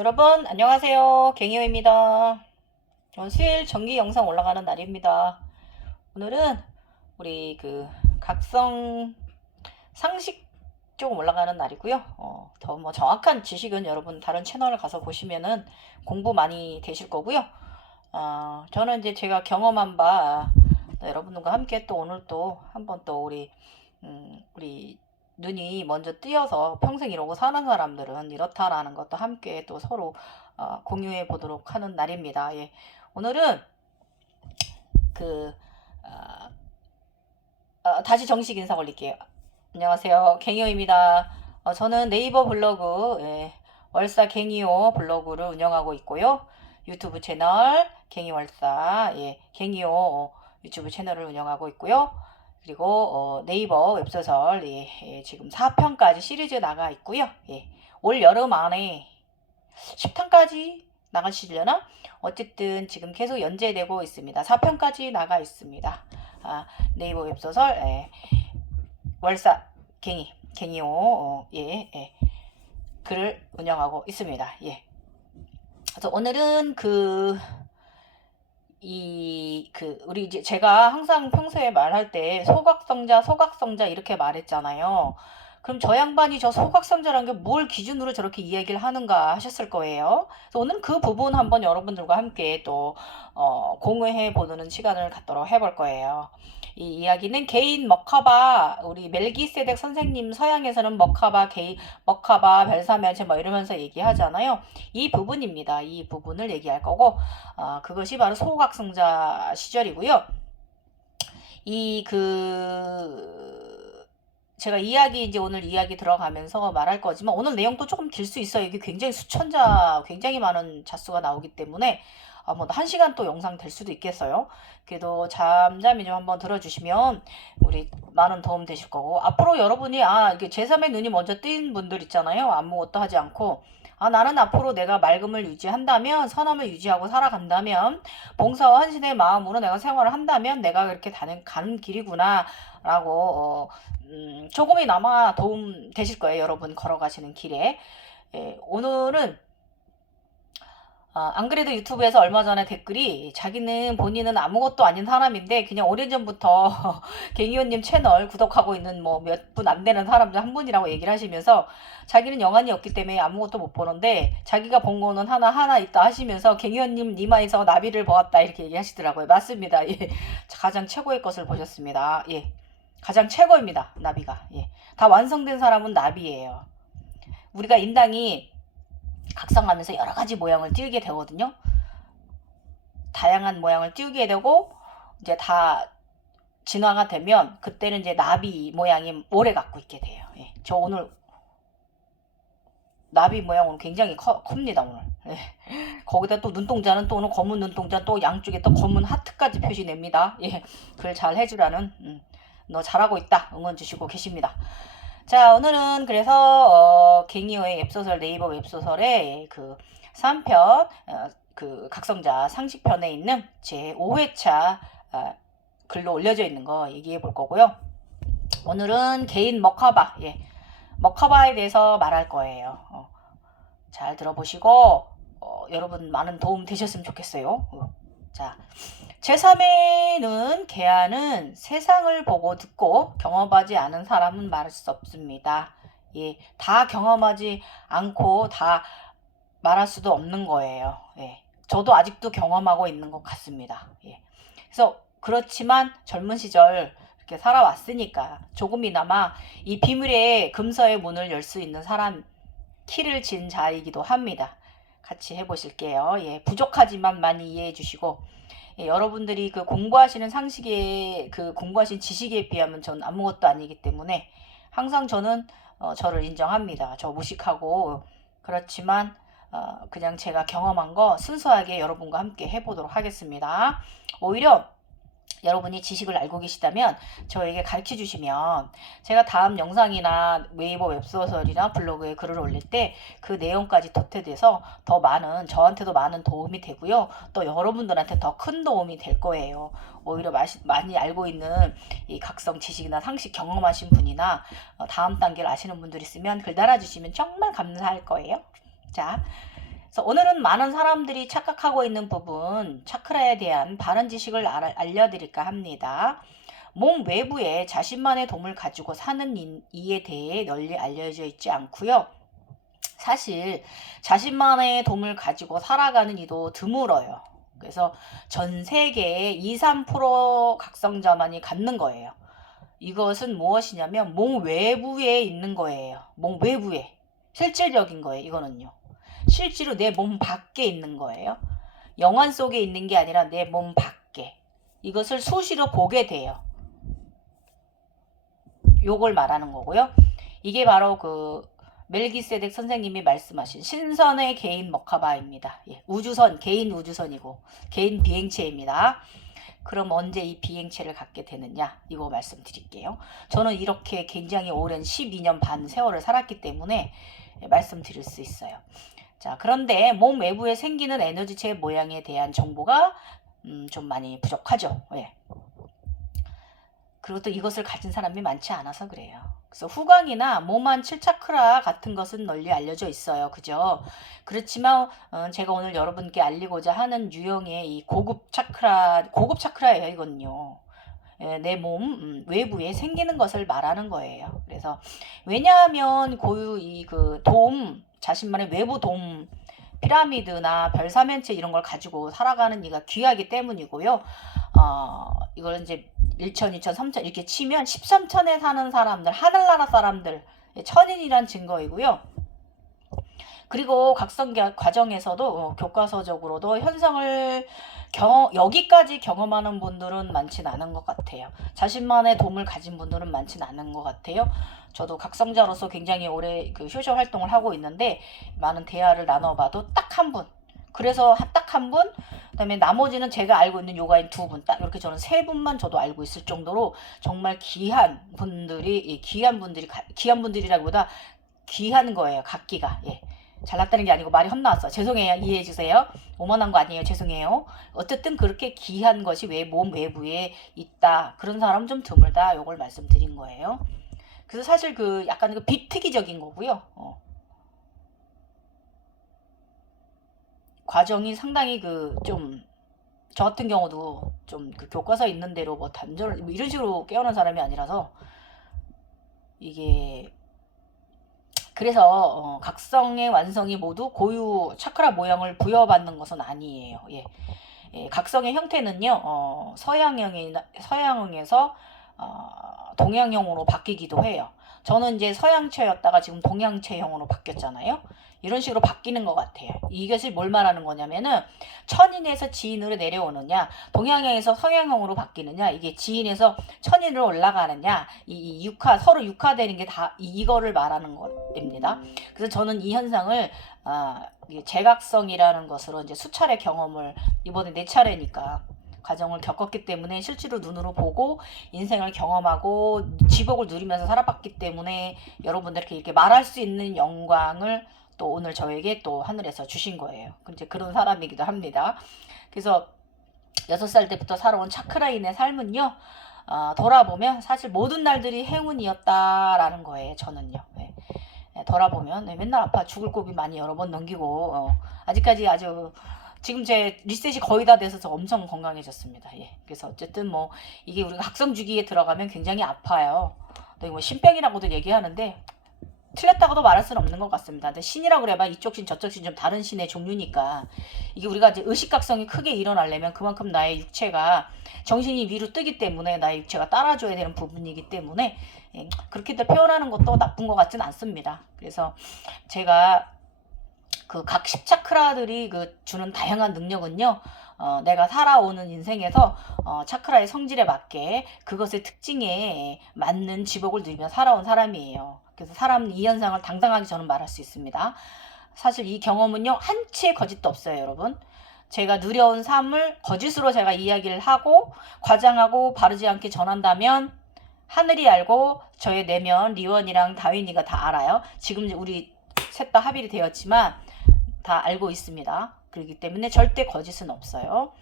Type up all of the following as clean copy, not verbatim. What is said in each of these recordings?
여러분 안녕하세요. 갱이호입니다. 오늘 수요일 정기 영상 올라가는 날입니다. 오늘은 우리 각성 상식 조금 올라가는 날이고요. 더 뭐 정확한 지식은 여러분 다른 채널 가서 보시면은 공부 많이 되실 거고요. 저는 이제 제가 경험한 바 여러분들과 함께 또 오늘 또 한번 또 우리 눈이 먼저 띄어서 평생 이러고 사는 사람들은 이렇다라는 것도 함께 또 서로 공유해 보도록 하는 날입니다. 예. 오늘은 그 어, 다시 정식 인사 올릴게요. 안녕하세요. 갱이호입니다. 저는 네이버 블로그 월사 갱이호 블로그를 운영하고 있고요. 유튜브 채널 갱이월사 갱이호 유튜브 채널을 운영하고 있고요. 그리고 네이버 웹소설 지금 4편까지 시리즈 나가 있고요. 올 여름 안에 10탄까지 나가시려나? 어쨌든 지금 계속 연재되고 있습니다. 4편까지 나가 있습니다. 네이버 웹소설 월사 갱이호 글을 운영하고 있습니다. 그래서 오늘은 우리 이제 제가 항상 평소에 말할 때 소각성자 이렇게 말했잖아요. 그럼 저 양반이 저 소각성자라는 게 뭘 기준으로 저렇게 이야기를 하는가 하셨을 거예요. 그래서 오늘 그 부분 한번 여러분들과 함께 또 공유해 보는 시간을 갖도록 해볼 거예요. 이 이야기는 개인 머카바, 우리 멜기세덱 선생님 서양에서는 머카바 벨사면체 뭐 이러면서 얘기하잖아요. 이 부분입니다. 이 부분을 얘기할 거고 그것이 바로 소각성자 시절이고요. 제가 오늘 이야기 들어가면서 말할 거지만 오늘 내용도 조금 길 수 있어요. 이게 굉장히 많은 자수가 나오기 때문에 뭐 1시간 또 영상 될 수도 있겠어요. 그래도 잠잠히 좀 한번 들어주시면 우리 많은 도움 되실 거고, 앞으로 여러분이 이게 제3의 눈이 먼저 띈 분들 있잖아요. 아무것도 하지 않고 나는 앞으로 내가 맑음을 유지한다면, 선함을 유지하고 살아간다면, 봉사와 헌신의 마음으로 내가 생활을 한다면 내가 그렇게 가는 길이구나 라고 조금이나마 도움 되실 거예요. 여러분 걸어가시는 길에. 오늘은 안 그래도 유튜브에서 얼마 전에 댓글이, 본인은 아무것도 아닌 사람인데 그냥 오래전부터 갱이호님 채널 구독하고 있는 뭐 몇 분 안 되는 사람 중 한 분이라고 얘기를 하시면서, 자기는 영안이 없기 때문에 아무것도 못 보는데 자기가 본 거는 하나 있다 하시면서 갱이호님 니마에서 나비를 보았다 이렇게 얘기하시더라고요. 맞습니다. 가장 최고의 것을 보셨습니다. 가장 최고입니다. 나비가. 다 완성된 사람은 나비예요. 우리가 인당이 각성하면서 여러 가지 모양을 띄우게 되거든요. 다양한 모양을 띄우게 되고 이제 다 진화가 되면 그때는 이제 나비 모양이 오래 갖고 있게 돼요. 저 오늘 나비 모양 오늘 굉장히 큽니다 오늘. 거기다 또 눈동자는 또 오늘 검은 눈동자, 또 양쪽에 또 검은 하트까지 표시냅니다. 글 잘 해주라는 너 잘하고 있다 응원 주시고 계십니다. 자, 오늘은 그래서 갱이호의 웹소설, 네이버 웹소설의 3편 각성자 상식편에 있는 제 5회차 글로 올려져 있는 거 얘기해 볼 거고요. 오늘은 개인 머카바에 대해서 말할 거예요. 잘 들어보시고 여러분 많은 도움 되셨으면 좋겠어요. 자, 제3의 눈, 개화는 세상을 보고 듣고 경험하지 않은 사람은 말할 수 없습니다. 다 경험하지 않고 다 말할 수도 없는 거예요. 저도 아직도 경험하고 있는 것 같습니다. 그래서 그렇지만 젊은 시절 이렇게 살아왔으니까 조금이나마 이 비밀의 금서의 문을 열 수 있는 사람, 키를 진 자이기도 합니다. 같이 해보실게요. 부족하지만 많이 이해해 주시고, 여러분들이 공부하시는 공부하신 지식에 비하면 전 아무것도 아니기 때문에 항상 저는 저를 인정합니다. 저 무식하고 그렇지만 그냥 제가 경험한 거 순수하게 여러분과 함께 해보도록 하겠습니다. 오히려 여러분이 지식을 알고 계시다면 저에게 가르쳐 주시면 제가 다음 영상이나 웨이버 웹소설이나 블로그에 글을 올릴 때 그 내용까지 덧대돼서 저한테도 많은 도움이 되고요. 또 여러분들한테 더 큰 도움이 될 거예요. 오히려 많이 알고 있는 이 각성 지식이나 상식 경험하신 분이나 다음 단계를 아시는 분들 있으면 글 달아주시면 정말 감사할 거예요. 자, 그래서 오늘은 많은 사람들이 착각하고 있는 부분, 차크라에 대한 바른 지식을 알려드릴까 합니다. 몸 외부에 자신만의 도움을 가지고 사는 이에 대해 널리 알려져 있지 않고요. 사실 자신만의 도움을 가지고 살아가는 이도 드물어요. 그래서 전 세계의 2, 3% 각성자만이 갖는 거예요. 이것은 무엇이냐면 몸 외부에 있는 거예요. 몸 외부에. 실질적인 거예요. 이거는요. 실제로 내 몸 밖에 있는 거예요. 영안 속에 있는 게 아니라 내 몸 밖에. 이것을 수시로 보게 돼요. 요걸 말하는 거고요. 이게 바로 그 멜기세덱 선생님이 말씀하신 신선의 개인 머카바입니다. 예, 우주선, 개인 우주선이고 개인 비행체입니다. 그럼 언제 이 비행체를 갖게 되느냐, 이거 말씀드릴게요. 저는 이렇게 굉장히 오랜 12년 반 세월을 살았기 때문에 말씀드릴 수 있어요. 자, 그런데 몸 외부에 생기는 에너지체 모양에 대한 정보가 좀 많이 부족하죠. 예. 그리고 또 이것을 가진 사람이 많지 않아서 그래요. 그래서 후광이나 몸 안 7차크라 같은 것은 널리 알려져 있어요. 그죠? 그렇지만 제가 오늘 여러분께 알리고자 하는 유형의 이 고급 차크라예요. 이건요. 내 몸 외부에 생기는 것을 말하는 거예요. 그래서 왜냐하면 고유 이 그 자신만의 외부 돔, 피라미드나 별사면체 이런 걸 가지고 살아가는 이가 귀하기 때문이고요. 이걸 이제 1천, 2천, 3천 이렇게 치면 13천에 사는 사람들, 하늘나라 사람들, 천인이란 증거이고요. 그리고 각성 과정에서도 교과서적으로도 현상을 여기까지 경험하는 분들은 많지는 않은 것 같아요. 자신만의 도움을 가진 분들은 많지는 않은 것 같아요. 저도 각성자로서 굉장히 오래 그 효셔 활동을 하고 있는데 많은 대화를 나눠봐도 딱 한 분, 그래서 딱 한 분, 그다음에 나머지는 제가 알고 있는 요가인 2분, 딱 이렇게 저는 3분만 저도 알고 있을 정도로 정말 귀한 분들이라기보다 귀한 거예요. 각기가. 예. 잘났다는 게 아니고 말이 헛나왔어. 죄송해요. 이해해주세요. 오만한 거 아니에요. 죄송해요. 어쨌든 그렇게 귀한 것이 몸 외부에 있다. 그런 사람은 좀 드물다. 요걸 말씀드린 거예요. 그래서 사실 그 약간 그 비특이적인 거고요. 과정이 상당히 저 같은 경우도 좀 그 교과서 있는 대로 뭐 단절 뭐 이런 식으로 깨어난 사람이 아니라서 이게 그래서 각성의 완성이 모두 고유 차크라 모양을 부여받는 것은 아니에요. 예. 예, 각성의 형태는요, 서양에서 동양형으로 바뀌기도 해요. 저는 이제 서양체였다가 지금 동양체형으로 바뀌었잖아요. 이런 식으로 바뀌는 것 같아요. 이것이 뭘 말하는 거냐면은 천인에서 지인으로 내려오느냐, 동양형에서 서양형으로 바뀌느냐, 이게 지인에서 천인으로 올라가느냐, 이 서로 육화되는 게 다 이거를 말하는 겁니다. 그래서 저는 이 현상을 재각성이라는 것으로 이제 수차례 경험을 이번에 4차례니까 과정을 겪었기 때문에 실제로 눈으로 보고 인생을 경험하고 지복을 누리면서 살아봤기 때문에 여러분들께 이렇게 말할 수 있는 영광을 또 오늘 저에게 또 하늘에서 주신 거예요. 이제 그런 사람이기도 합니다. 그래서 6살 때부터 살아온 차크라인의 삶은요, 돌아보면 사실 모든 날들이 행운이었다라는 거예요. 저는요. 네. 돌아보면 맨날 아파 죽을 고비 많이 여러 번 넘기고 아직까지 아주 지금 제 리셋이 거의 다 돼서 저 엄청 건강해졌습니다. 예. 그래서 어쨌든 뭐 이게 우리가 각성 주기에 들어가면 굉장히 아파요. 뭐 신병이라고도 얘기하는데 틀렸다고도 말할 수는 없는 것 같습니다. 근데 신이라고 그래봐 이쪽 신 저쪽 신 좀 다른 신의 종류니까 이게 우리가 이제 의식각성이 크게 일어나려면 그만큼 나의 육체가 정신이 위로 뜨기 때문에 나의 육체가 따라줘야 되는 부분이기 때문에 그렇게들 표현하는 것도 나쁜 것 같진 않습니다. 그래서 제가 그 각 10차크라들이 주는 다양한 능력은요, 내가 살아오는 인생에서 차크라의 성질에 맞게 그것의 특징에 맞는 지복을 누리며 살아온 사람이에요. 그래서 이 현상을 당당하게 저는 말할 수 있습니다. 사실 이 경험은요, 한치의 거짓도 없어요, 여러분. 제가 누려온 삶을 거짓으로 제가 이야기를 하고 과장하고 바르지 않게 전한다면 하늘이 알고 저의 내면 리원이랑 다윈이가 다 알아요. 지금 우리 셋 다 합의이 되었지만 다 알고 있습니다. 그렇기 때문에 절대 거짓은 없어요.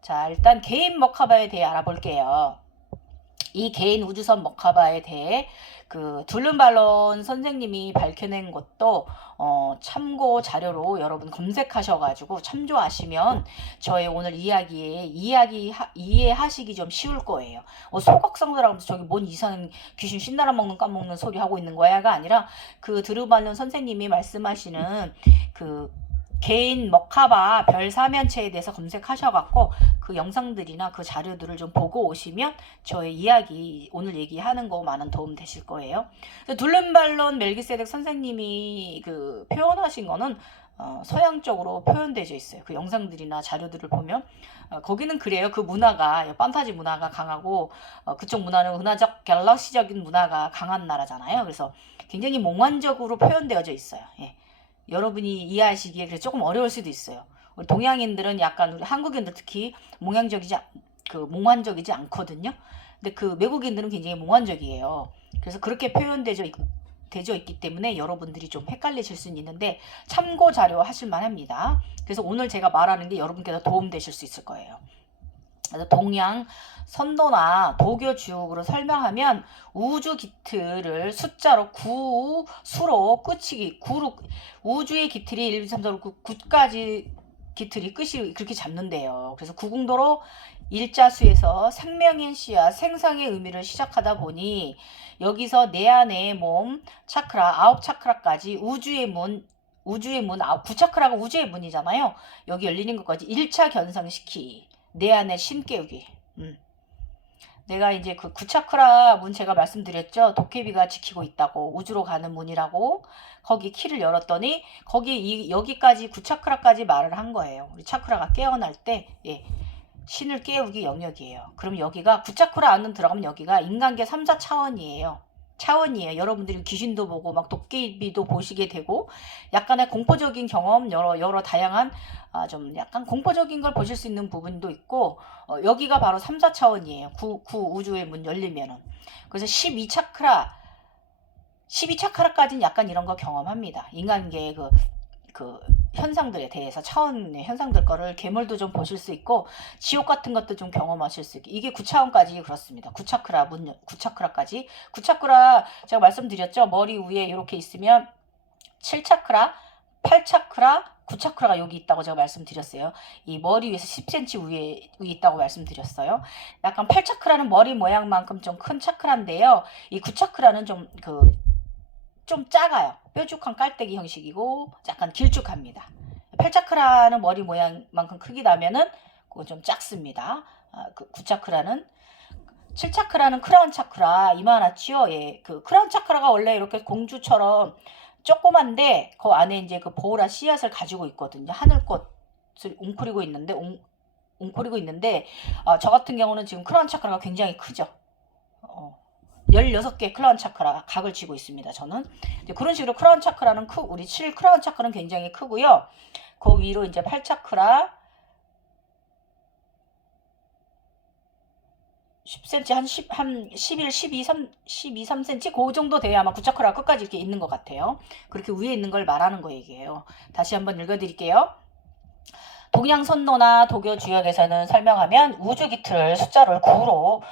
자, 일단 개인 머카바에 대해 알아볼게요. 이 개인 우주선 머카바에 대해 그 둘른발론 선생님이 밝혀낸 것도 참고 자료로 여러분 검색하셔가지고 참조하시면 저의 오늘 이해하시기 좀 쉬울 거예요. 소각성들 하면서 저기 뭔 이상한 귀신 신나라 먹는 까먹는 소리 하고 있는 거야가 아니라 그 드루발론 선생님이 말씀하시는 그 개인 머카바 별 사면체에 대해서 검색하셔갖고 그 영상들이나 그 자료들을 좀 보고 오시면 저의 이야기 오늘 얘기하는 거 많은 도움 되실 거예요. 둘른발론 멜기세덱 선생님이 그 표현하신 거는 서양적으로 표현되어 있어요. 그 영상들이나 자료들을 보면 거기는 그래요. 그 문화가 판타지 문화가 강하고 그쪽 문화는 은하적 갤럭시적인 문화가 강한 나라잖아요. 그래서 굉장히 몽환적으로 표현되어져 있어요. 예. 여러분이 이해하시기에 그래서 조금 어려울 수도 있어요. 우리 동양인들은 약간 우리 한국인들 특히 몽환적이지 않거든요. 근데 그 외국인들은 굉장히 몽환적이에요. 그래서 그렇게 표현되어 있기 때문에 여러분들이 좀 헷갈리실 수는 있는데 참고 자료 하실 만합니다. 그래서 오늘 제가 말하는 게 여러분께서 도움되실 수 있을 거예요. 그래서 동양 선도나 도교 주역으로 설명하면 우주 기틀을 숫자로 9수로 끝이기 9로 우주의 기틀이 1, 2, 3, 4, 5, 9까지 기틀이 끝이 그렇게 잡는데요. 그래서 구궁도로 일자수에서 생명인 씨와 생성의 의미를 시작하다 보니 여기서 내 안의 몸 차크라 9차크라까지 우주의 문 9차크라가 우주의 문이잖아요. 여기 열리는 것까지 1차 견성시키 내 안에 신 깨우기. 내가 이제 그 9차크라 문 제가 말씀드렸죠. 도깨비가 지키고 있다고 우주로 가는 문이라고 거기 키를 열었더니 여기까지 9차크라까지 말을 한 거예요. 우리 차크라가 깨어날 때 신을 깨우기 영역이에요. 그럼 여기가 9차크라 안으로 들어가면 여기가 인간계 3, 4차원이에요. 여러분들이 귀신도 보고 막 도깨비도 보시게 되고 약간의 공포적인 경험 여러 다양한 좀 약간 공포적인 걸 보실 수 있는 부분도 있고 여기가 바로 3, 4차원이에요. 9 우주의 문 열리면은. 그래서 12차크라까지는 약간 이런 거 경험합니다. 인간계의 그 현상들에 대해서 차원의 현상들 거를 괴물도 좀 보실 수 있고 지옥 같은 것도 좀 경험하실 수 있고 이게 9차원까지 그렇습니다. 9차크라까지 9차크라 제가 말씀드렸죠. 머리 위에 이렇게 있으면 7차크라 8차크라 9차크라가 여기 있다고 제가 말씀드렸어요. 이 머리 위에서 10cm 위에 있다고 말씀드렸어요. 약간 8차크라는 머리 모양만큼 좀 큰 차크라인데요. 이 9차크라는 좀 작아요. 뾰족한 깔때기 형식이고 약간 길쭉합니다. 8차크라는 머리 모양만큼 크기 나면은 그거 좀 작습니다. 9차크라는 7차크라는 크라운 차크라 이만하지요. 그 크라운 차크라가 원래 이렇게 공주처럼 조그만데 그 안에 이제 그 보라 씨앗을 가지고 있거든요. 하늘꽃을 웅크리고 있는데 저 같은 경우는 지금 크라운 차크라가 굉장히 크죠. 16개 크라운 차크라 각을 치고 있습니다. 저는 그런 식으로 크라운 차크라는 우리 7 크라운 차크라는 굉장히 크고요. 그 위로 이제 8차크라 10cm 한 11, 12, 3cm 그 정도 돼야 아마 9차크라가 끝까지 이렇게 있는 것 같아요. 그렇게 위에 있는 걸 말하는 거 얘기예요. 다시 한번 읽어드릴게요. 동양선도나 도교 주역에서는 설명하면 우주기틀을 숫자를 9로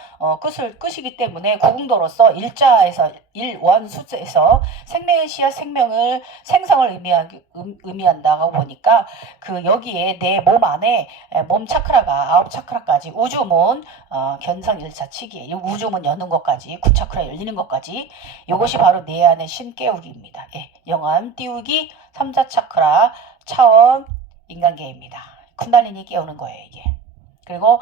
끝이기 때문에 구궁도로서 일자에서 일원수에서 생명의 씨앗 생성을 의미한다고 보니까 그 여기에 내 몸 안에 몸 차크라가 9차크라까지 우주문 견성 1차 치기 우주문 여는 것까지 9차크라 열리는 것까지 이것이 바로 내 안에 신 깨우기입니다. 영암 띄우기 3, 4차크라 차원 인간계입니다. 쿤달리니 깨우는 거예요, 이게. 그리고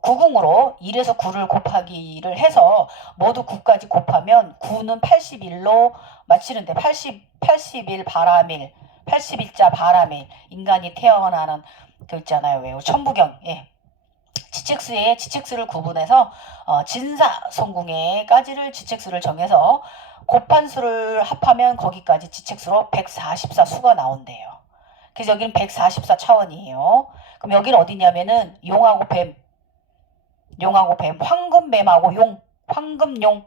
구궁으로 1에서 9를 곱하기를 해서 모두 9까지 곱하면 9는 81로 맞히는데 81 바람일 81자 바람일 인간이 태어나는 그 있잖아요. 왜 천부경 지책수를 구분해서 진사성궁에까지를 지책수를 정해서 곱한 수를 합하면 거기까지 지책수로 144수가 나온대요. 그래서 여기는 144차원이에요. 그럼 여기는 어디냐면은 용하고 뱀, 황금뱀하고 황금용,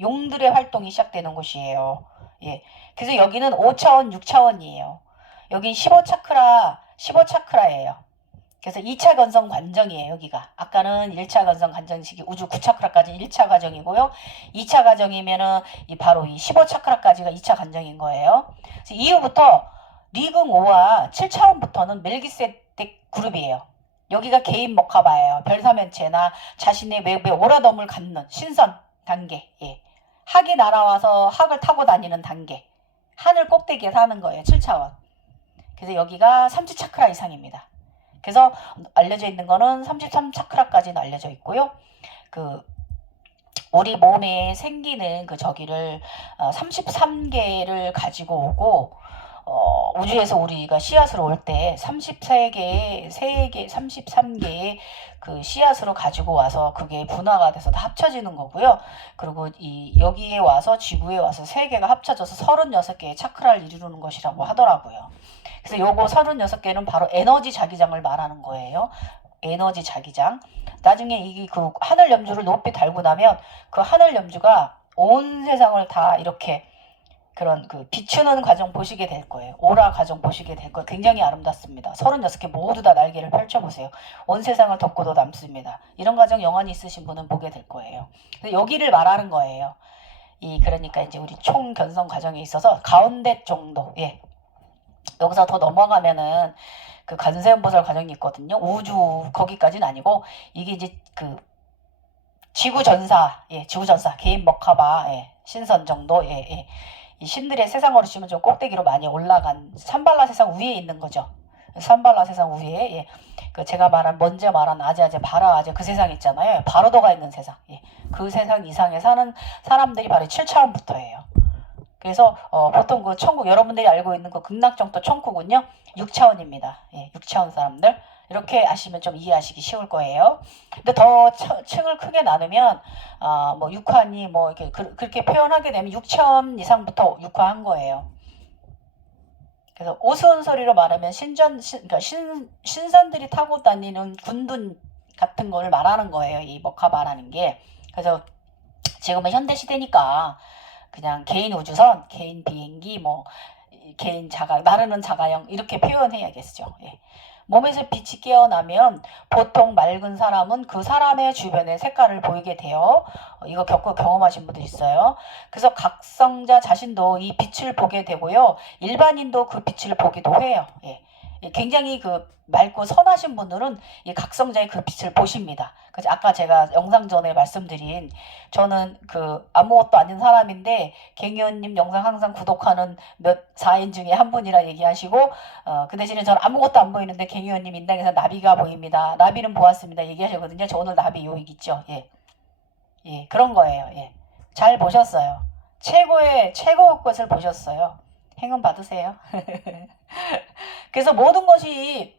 용들의 활동이 시작되는 곳이에요. 그래서 여기는 5차원, 6차원이에요. 여긴 15차크라예요. 그래서 2차 건성 관정이에요, 여기가. 아까는 1차 건성 관정식이 우주 9차크라까지 1차 과정이고요. 2차 과정이면은 바로 이 15차크라까지가 2차 관정인 거예요. 그래서 이후부터 리궁 5와 7차원부터는 멜기세덱 그룹이에요. 여기가 개인 목화바예요. 별사면체나 자신의 외부에 오라덤을 갖는 신선 단계. 예. 학이 날아와서 학을 타고 다니는 단계. 하늘 꼭대기에 사는 거예요. 7차원. 그래서 여기가 30차크라 이상입니다. 그래서 알려져 있는 거는 33차크라까지는 알려져 있고요. 그 우리 몸에 생기는 그 저기를 33개를 가지고 오고 우주에서 우리가 씨앗으로 올 때 33개의 33개의 그 씨앗으로 가지고 와서 그게 분화가 돼서 다 합쳐지는 거고요. 그리고 여기에 와서 지구에 와서 3개가 합쳐져서 36개의 차크라를 이루는 것이라고 하더라고요. 그래서 요거 36개는 바로 에너지 자기장을 말하는 거예요. 에너지 자기장. 나중에 이 그 하늘 염주를 높이 달고 나면 그 하늘 염주가 온 세상을 다 이렇게 그런 그 비추는 과정 보시게 될 거예요. 오라 과정 보시게 될 거예요. 굉장히 아름답습니다. 36개 모두 다 날개를 펼쳐보세요. 온 세상을 덮고도 남습니다. 이런 과정 영원히 있으신 분은 보게 될 거예요. 여기를 말하는 거예요. 그러니까 이제 우리 총 견성 과정에 있어서 가운데 정도. 예. 여기서 더 넘어가면은 그 관세음보살 과정이 있거든요. 우주 거기까지는 아니고 이게 이제 그 지구전사, 예, 지구전사 개인 먹하바, 예, 신선 정도, 예, 예. 이 신들의 세상으로 치면 좀 꼭대기로 많이 올라간 삼발라 세상 위에 있는 거죠. 삼발라 세상 위에, 예, 그 제가 말한 먼저 말한 아제아제 바라 아제 그 세상 있잖아요. 바로도가 있는 세상, 예, 그 세상 이상에 사는 사람들이 바로 7차원부터예요. 그래서 보통 그 천국 여러분들이 알고 있는 그 극락정토 천국은요 6차원입니다. 예, 6차원 사람들 이렇게 아시면 좀 이해하시기 쉬울 거예요. 근데 더 층을 크게 나누면 뭐 육화니 뭐 이렇게 그렇게 표현하게 되면 6차원 이상부터 육화한 거예요. 그래서 우스운 소리로 말하면 그러니까 신선들이 타고 다니는 군둔 같은 걸 말하는 거예요. 이 먹하바라는 게. 그래서 지금은 현대 시대니까 그냥 개인 우주선, 개인 비행기, 뭐 개인 나르는 자가용 이렇게 표현해야겠죠. 예. 몸에서 빛이 깨어나면 보통 맑은 사람은 그 사람의 주변의 색깔을 보이게 돼요. 이거 경험하신 분들 있어요. 그래서 각성자 자신도 이 빛을 보게 되고요. 일반인도 그 빛을 보기도 해요. 예. 굉장히 그 맑고 선하신 분들은 이 각성자의 그 빛을 보십니다. 그래서 아까 제가 영상 전에 말씀드린 저는 그 아무것도 아닌 사람인데 갱의원님 영상 항상 구독하는 몇 4인 중에 한 분이라 얘기하시고 그 대신에 저는 아무것도 안 보이는데 갱의원님 인당에서 나비가 보입니다. 나비는 보았습니다. 얘기하셨거든요. 저 오늘 나비 요익 있죠. 예, 예, 그런 거예요. 예, 잘 보셨어요. 최고의 것을 보셨어요. 행운 받으세요. 그래서 모든 것이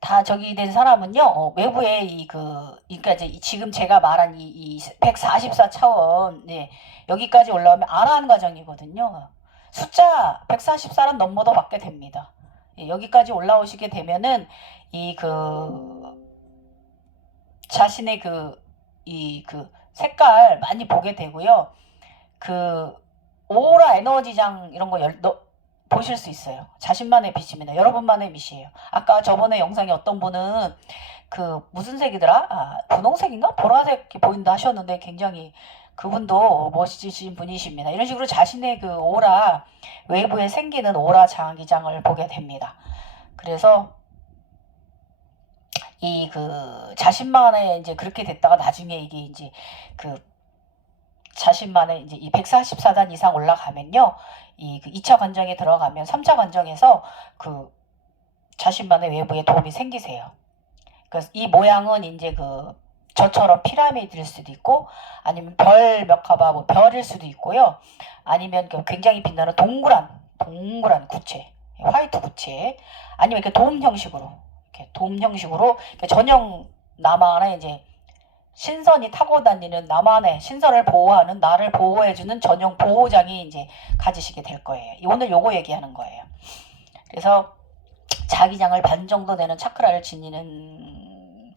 다 저기 된 사람은요, 외부에 그러니까 이제 지금 제가 말한 이 144차원, 네, 여기까지 올라오면 아라한 과정이거든요. 숫자 144는 넘어도 받게 됩니다. 예, 여기까지 올라오시게 되면은 자신의 색깔 많이 보게 되고요. 그 오라 에너지장 이런 거 보실 수 있어요. 자신만의 빛입니다. 여러분만의 빛이에요. 아까 저번에 영상에 어떤 분은 그 무슨 색이더라? 분홍색인가? 보라색이 보인다 하셨는데 굉장히 그분도 멋지신 분이십니다. 이런 식으로 자신의 그 오라 외부에 생기는 오라 자기장을 보게 됩니다. 그래서 자신만의 이제 그렇게 됐다가 나중에 이게 이제 자신만의 이제 이 144단 이상 올라가면요. 2차 관정에 들어가면 3차 관정에서 자신만의 외부에 도움이 생기세요. 그래서 이 모양은 이제 저처럼 피라미드일 수도 있고 아니면 별 멱하바 뭐 별일 수도 있고요. 아니면 굉장히 빛나는 동그란 구체, 화이트 구체, 아니면 이렇게 돔 형식으로 전형 나만의 이제 신선이 타고 다니는 나만의 신선을 보호하는 나를 보호해주는 전용 보호장이 이제 가지시게 될 거예요. 오늘 요거 얘기하는 거예요. 그래서 자기장을 반 정도 되는 차크라를 지니는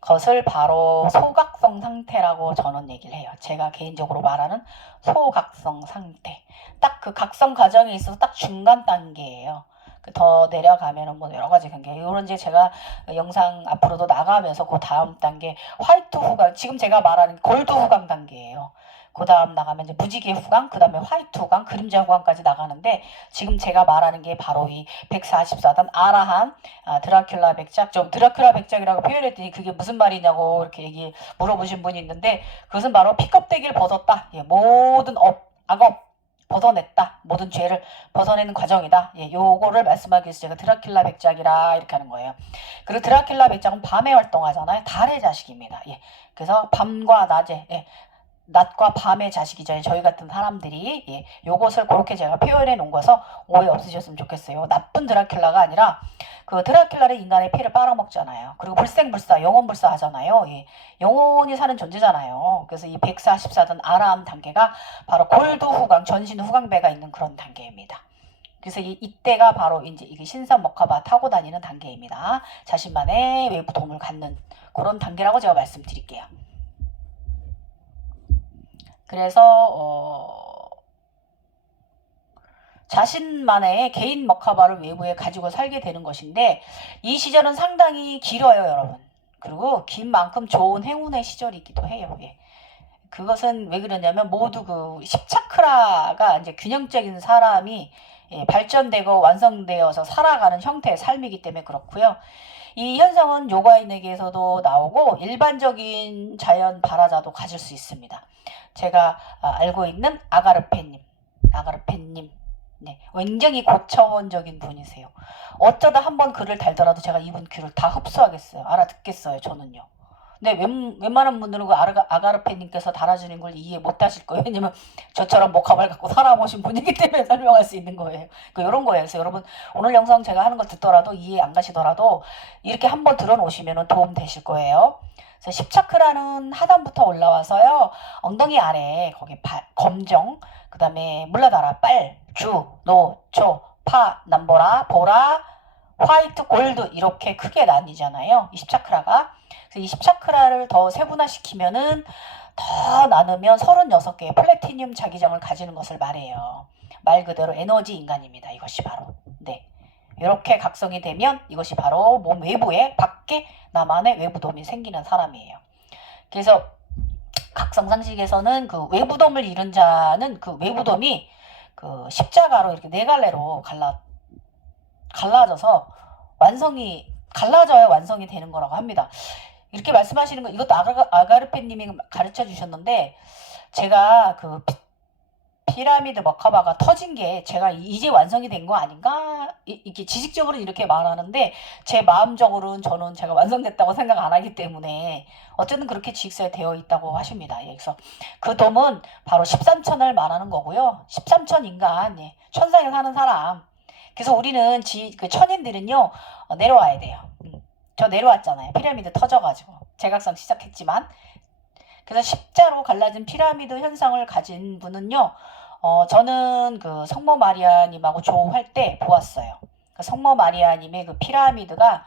것을 바로 소각성 상태라고 저는 얘기를 해요. 제가 개인적으로 말하는 소각성 상태. 딱 그 각성 과정에 있어서 딱 중간 단계예요. 더 내려가면은 뭐 여러 가지 관계. 이런 이제 제가 영상 앞으로도 나가면서 그 다음 단계 화이트 후광, 지금 제가 말하는 골드 후광 단계예요. 그 다음 나가면 이제 무지개 후광, 그 다음에 화이트 후광, 그림자 후광까지 나가는데 지금 제가 말하는 게 바로 이 144단 아라한 드라큘라 백작. 좀 드라큘라 백작이라고 표현했더니 그게 무슨 말이냐고 이렇게 물어보신 분이 있는데 그것은 바로 피껍데기를 벗었다. 예, 모든 악업 벗어냈다. 모든 죄를 벗어내는 과정이다. 예, 요거를 말씀하기 위해서 제가 드라큘라 백작이라 이렇게 하는 거예요. 그리고 드라큘라 백작은 밤에 활동하잖아요. 달의 자식입니다. 예, 그래서 밤과 낮에, 예, 낮과 밤의 자식이죠. 저희 같은 사람들이. 예, 요것을 그렇게 제가 표현해 놓은 거서 오해 없으셨으면 좋겠어요. 나쁜 드라큘라가 아니라 그 드라큘라는 인간의 피를 빨아먹잖아요. 그리고 불생불사, 영혼불사 하잖아요. 예, 영혼이 사는 존재잖아요. 그래서 이 144단 아라함 단계가 바로 골드 후광, 전신 후광배가 있는 그런 단계입니다. 그래서 이때가 바로 이제 이게 신선 머카바 타고 다니는 단계입니다. 자신만의 외부 도움을 갖는 그런 단계라고 제가 말씀드릴게요. 그래서 자신만의 개인 머카바를 외부에 가지고 살게 되는 것인데 이 시절은 상당히 길어요, 여러분. 그리고 긴 만큼 좋은 행운의 시절이기도 해요. 예. 그것은 왜 그러냐면 모두 그 10차크라가 이제 균형적인 사람이 발전되고 완성되어서 살아가는 형태의 삶이기 때문에 그렇고요. 이 현상은 요가인에게서도 나오고 일반적인 자연 발화자도 가질 수 있습니다. 제가 알고 있는 아가르페님, 네, 굉장히 고차원적인 분이세요. 어쩌다 한번 글을 달더라도 제가 이분 글을 다 흡수하겠어요. 알아듣겠어요, 저는요. 근데 웬만한 분들은 그 아가르페님께서 달아주는 걸 이해 못 하실 거예요. 왜냐면 저처럼 목합을 갖고 살아보신 분이기 때문에 설명할 수 있는 거예요. 이런 거예요. 그래서 여러분 오늘 영상 제가 하는 걸 듣더라도 이해 안 가시더라도 이렇게 한번 들어놓으시면 도움 되실 거예요. 그래서 10차크라는 하단부터 올라와서요. 엉덩이 아래 거기 검정, 그 다음에 물러다라, 빨, 주, 노, 초, 파, 남보라, 보라, 화이트, 골드 이렇게 크게 나뉘잖아요. 이 10차크라가. 그래서 이 10차크라를 더 세분화시키면은 더 나누면 36개의 플래티늄 자기장을 가지는 것을 말해요. 말 그대로 에너지 인간입니다. 이것이 바로. 네. 이렇게 각성이 되면 이것이 바로 몸 외부에 밖에 나만의 외부돔이 생기는 사람이에요. 그래서 각성상식에서는 그 외부돔을 이룬 자는 그 외부돔이 그 십자가로 이렇게 네 갈래로 갈라져서 갈라져야 완성이 되는 거라고 합니다. 이렇게 말씀하시는 거 이것도 아가르페님이 가르쳐 주셨는데 제가 그 피라미드 머카바가 터진 게 제가 이제 완성이 된 거 아닌가 이렇게 지식적으로는 이렇게 말하는데 제 마음적으로는 저는 제가 완성됐다고 생각 안 하기 때문에 어쨌든 그렇게 지식서에 되어 있다고 하십니다. 그래서 그 돔은 바로 13천을 말하는 거고요. 13천 인간, 천상에 사는 사람. 그래서 우리는 그 천인들은요 내려와야 돼요. 저 내려왔잖아요. 피라미드 터져가지고 제각성 시작했지만 그래서 십자로 갈라진 피라미드 현상을 가진 분은요 저는 그 성모 마리아님하고 조우할 때 보았어요. 그 성모 마리아님의 그 피라미드가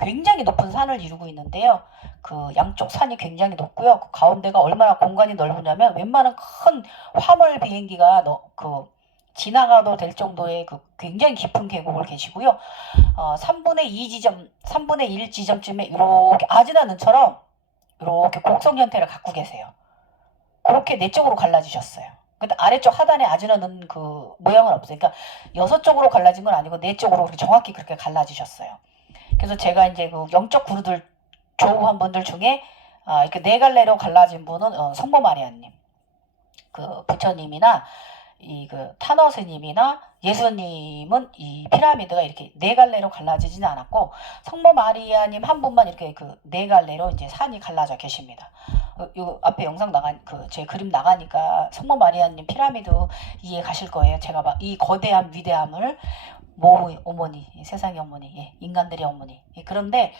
굉장히 높은 산을 이루고 있는데요. 그 양쪽 산이 굉장히 높고요. 그 가운데가 얼마나 공간이 넓으냐면 웬만한 큰 화물 비행기가 지나가도 될 정도의 그 굉장히 깊은 계곡을 계시고요. 3분의 1 지점쯤에 이렇게 아지나는처럼 이렇게 곡성 형태를 갖고 계세요. 그렇게 네 쪽으로 갈라지셨어요. 근데 아래쪽 하단에 아지나는 그 모양은 없어요. 그러니까 6쪽으로 갈라진 건 아니고 4쪽으로 정확히 그렇게 갈라지셨어요. 그래서 제가 이제 그 영적 구루들 조우한 분들 중에 이렇게 네 갈래로 갈라진 분은 성모 마리아님, 그 부처님이나 그 타너 스님이나 예수님은 이 피라미드가 이렇게 네 갈래로 갈라지지는 않았고 성모 마리아님 한 분만 이렇게 그 네 갈래로 이제 산이 갈라져 계십니다. 요 앞에 영상 제 그림 나가니까 성모 마리아님 피라미드 이해 가실 거예요. 제가 막 이 거대한 위대함을 어머니, 세상의 어머니, 인간들의 어머니. 그런데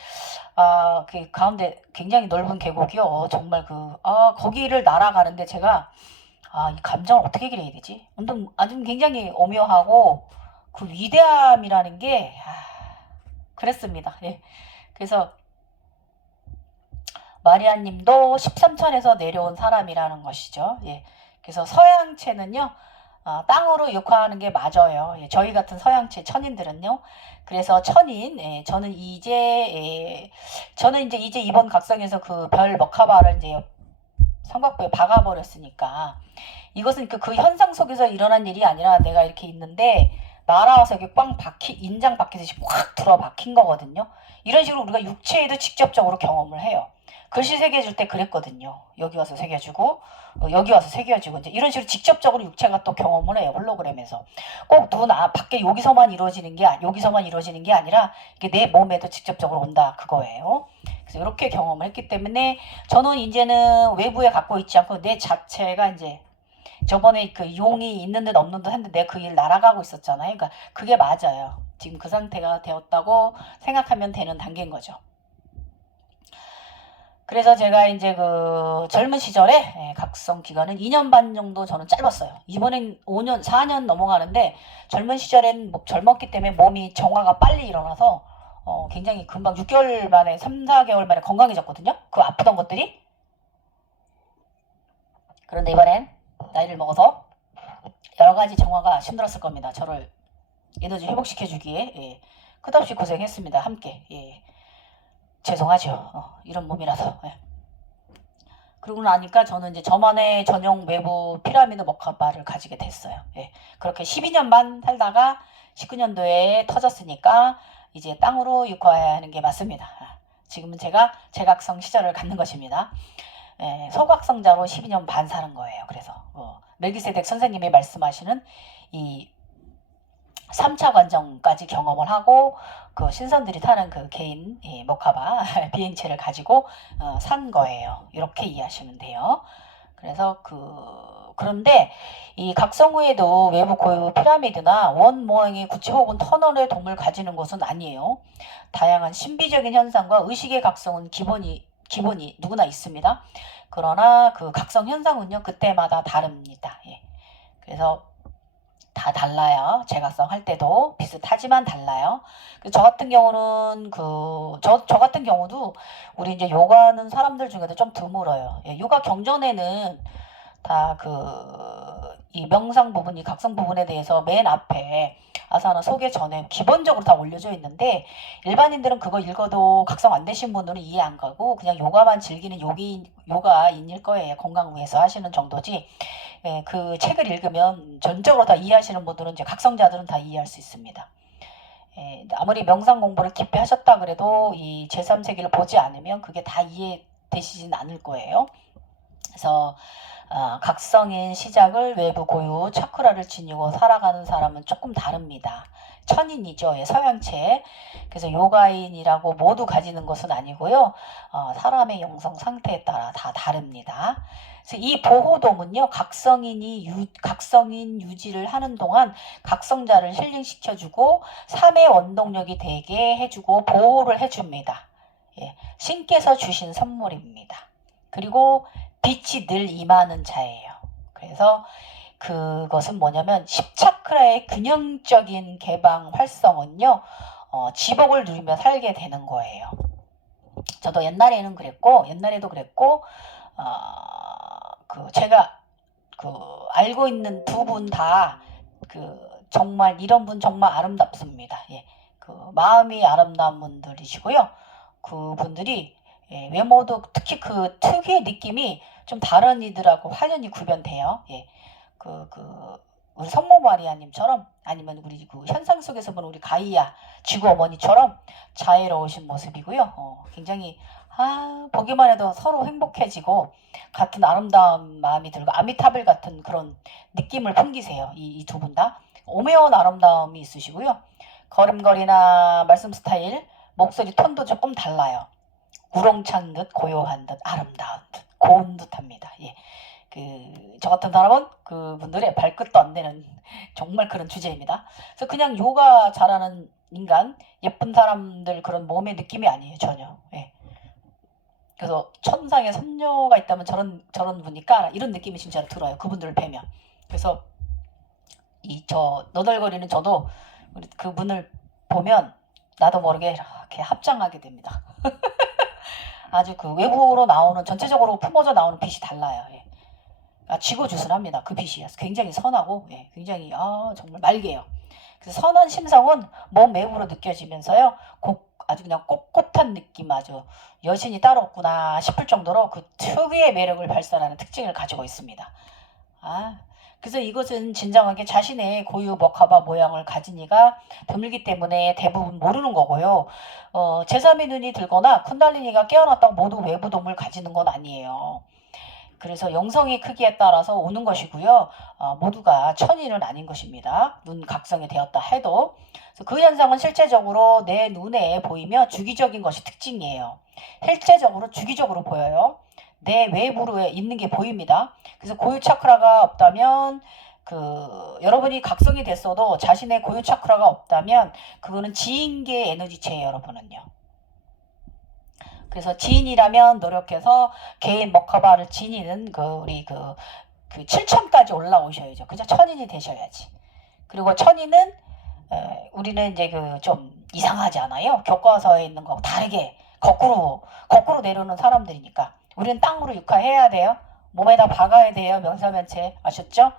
그 가운데 굉장히 넓은 계곡이요. 정말 거기를 날아가는데 제가 이 감정을 어떻게 그려야 되지? 아주 굉장히 오묘하고 그 위대함이라는 게 그랬습니다. 그래서 마리아님도 13천에서 내려온 사람이라는 것이죠. 그래서 서양체는요 땅으로 육화하는 게 맞아요. 예, 저희 같은 서양체 천인들은요. 그래서 천인, 예, 저는 이제 이번 각성에서 그 별 먹화발을 이제 삼각부에 박아버렸으니까 이것은 그 현상 속에서 일어난 일이 아니라 내가 이렇게 있는데 날아와서 이렇게 인장 박히듯이 꽉 들어 박힌 거거든요. 이런 식으로 우리가 육체에도 직접적으로 경험을 해요. 글씨 새겨줄 때 그랬거든요. 여기 와서 새겨주고 여기 와서 새겨주고 이제 이런 식으로 직접적으로 육체가 또 경험을 해요. 홀로그램에서 꼭 밖에 여기서만 이루어지는 게 아니라 이게 내 몸에도 직접적으로 온다 그거예요. 그래서 이렇게 경험을 했기 때문에 저는 이제는 외부에 갖고 있지 않고 내 자체가 이제 저번에 그 용이 있는 듯 없는 듯 했는데 내가 그 일 날아가고 있었잖아요. 그러니까 그게 맞아요. 지금 그 상태가 되었다고 생각하면 되는 단계인 거죠. 그래서 제가 이제 그 젊은 시절에 각성 기간은 2년 반 정도 저는 짧았어요. 이번엔 5년, 4년 넘어가는데 젊은 시절엔 젊었기 때문에 몸이 정화가 빨리 일어나서 굉장히 금방 6개월 만에 3, 4개월 만에 건강해졌거든요. 그 아프던 것들이. 그런데 이번엔 나이를 먹어서 여러 가지 정화가 힘들었을 겁니다. 저를 에너지 회복시켜주기에 끝없이 고생했습니다. 함께. 죄송하죠. 이런 몸이라서. 그러고 나니까 저는 이제 저만의 전용 외부 피라미드 먹화발을 가지게 됐어요. 그렇게 12년 반 살다가 19년도에 터졌으니까 이제 땅으로 육화하는 게 맞습니다. 지금은 제가 제각성 시절을 갖는 것입니다. 소각성자로 12년 반 사는 거예요. 그래서 멜기세덱 선생님이 말씀하시는 이 3차 관정까지 경험을 하고 그 신선들이 타는 그 개인 모카바 비행체를 가지고 산 거예요. 이렇게 이해하시면 돼요. 그래서 그런데 이 각성후에도 외부 고유 피라미드나 원 모양의 구체 혹은 터널의 돔을 가지는 것은 아니에요. 다양한 신비적인 현상과 의식의 각성은 기본이 누구나 있습니다. 그러나 그 각성 현상은요 그때마다 다릅니다. 그래서 다 달라요. 제각성 할 때도 비슷하지만 달라요. 저 같은 경우는 저 같은 경우도 우리 이제 요가하는 사람들 중에도 좀 드물어요. 요가 경전에는 다 이 명상 부분, 이 각성 부분에 대해서 맨 앞에 아사나 소개 전에 기본적으로 다 올려져 있는데 일반인들은 그거 읽어도 각성 안 되신 분들은 이해 안 가고 그냥 요가만 즐기는 요가인일 거예요. 건강 위해서 하시는 정도지. 그 책을 읽으면 전적으로 다 이해하시는 분들은 이제 각성자들은 다 이해할 수 있습니다. 아무리 명상 공부를 깊이 하셨다 그래도 이 제3세계를 보지 않으면 그게 다 이해되시진 않을 거예요. 그래서 각성인 시작을 외부 고유 차크라를 지니고 살아가는 사람은 조금 다릅니다. 천인이죠. 서양체. 그래서 요가인이라고 모두 가지는 것은 아니고요. 사람의 영성 상태에 따라 다 다릅니다. 그래서 이 보호돔은요. 각성인 유지를 하는 동안 각성자를 힐링시켜주고 3의 원동력이 되게 해주고 보호를 해줍니다. 신께서 주신 선물입니다. 그리고 빛이 늘 임하는 자예요. 그래서 그것은 뭐냐면 10차크라의 균형적인 개방 활성은요. 지복을 누리며 살게 되는 거예요. 저도 옛날에도 그랬고 제가 알고 있는 두 분 다 정말 이런 분 정말 아름답습니다. 마음이 아름다운 분들이시고요. 그분들이 외모도 특히 그 특유의 느낌이 좀 다른 이들하고 확연히 구별돼요. 우리 성모 마리아님처럼 아니면 우리 그 현상 속에서 보는 우리 가이아 지구 어머니처럼 자애로우신 모습이고요. 굉장히 보기만 해도 서로 행복해지고 같은 아름다운 마음이 들고 아미타불 같은 그런 느낌을 풍기세요. 이 두 분 다 오묘한 아름다움이 있으시고요. 걸음걸이나 말씀 스타일, 목소리 톤도 조금 달라요. 우렁찬 듯 고요한 듯 아름다운 듯 고운 듯합니다. 저 같은 사람은 그분들의 발끝도 안 되는 정말 그런 주제입니다. 그래서 그냥 요가 잘하는 인간, 예쁜 사람들 그런 몸의 느낌이 아니에요 전혀. 그래서 천상에 선녀가 있다면 저런 분이니까 이런 느낌이 진짜로 들어요. 그분들을 뵈면. 그래서 너덜거리는 저도 그분을 보면 나도 모르게 이렇게 합장하게 됩니다. 아주 외부로 나오는 전체적으로 품어져 나오는 빛이 달라요. 지고주순합니다. 그 빛이 굉장히 선하고 굉장히 정말 맑게요. 그래서 선한 심성은 몸 외부로 느껴지면서요. 아주 그냥 꼿꼿한 느낌, 아주 여신이 따로 없구나 싶을 정도로 그 특유의 매력을 발산하는 특징을 가지고 있습니다. 그래서 이것은 진정하게 자신의 고유 먹하바 모양을 가진 이가 드물기 때문에 대부분 모르는 거고요. 제3의 눈이 들거나 쿤달리니가 깨어났다고 모두 외부 동물 가지는 건 아니에요. 그래서 영성의 크기에 따라서 오는 것이고요. 모두가 천인은 아닌 것입니다. 눈 각성이 되었다 해도. 그 현상은 실제적으로 내 눈에 보이며 주기적인 것이 특징이에요. 실제적으로 주기적으로 보여요. 내 외부로 있는 게 보입니다. 그래서 고유 차크라가 없다면 여러분이 각성이 됐어도 자신의 고유 차크라가 없다면 그거는 지인계 에너지체예요, 여러분은요. 그래서 지인이라면 노력해서 개인 먹하바를 지니는 우리 7천까지 올라오셔야죠. 그죠? 천인이 되셔야지. 그리고 천인은 우리는 이제 좀 이상하지 않아요? 교과서에 있는 거하고 다르게 거꾸로 내려오는 사람들이니까. 우리는 땅으로 육화해야 돼요. 몸에다 박아야 돼요. 명사면체. 아셨죠?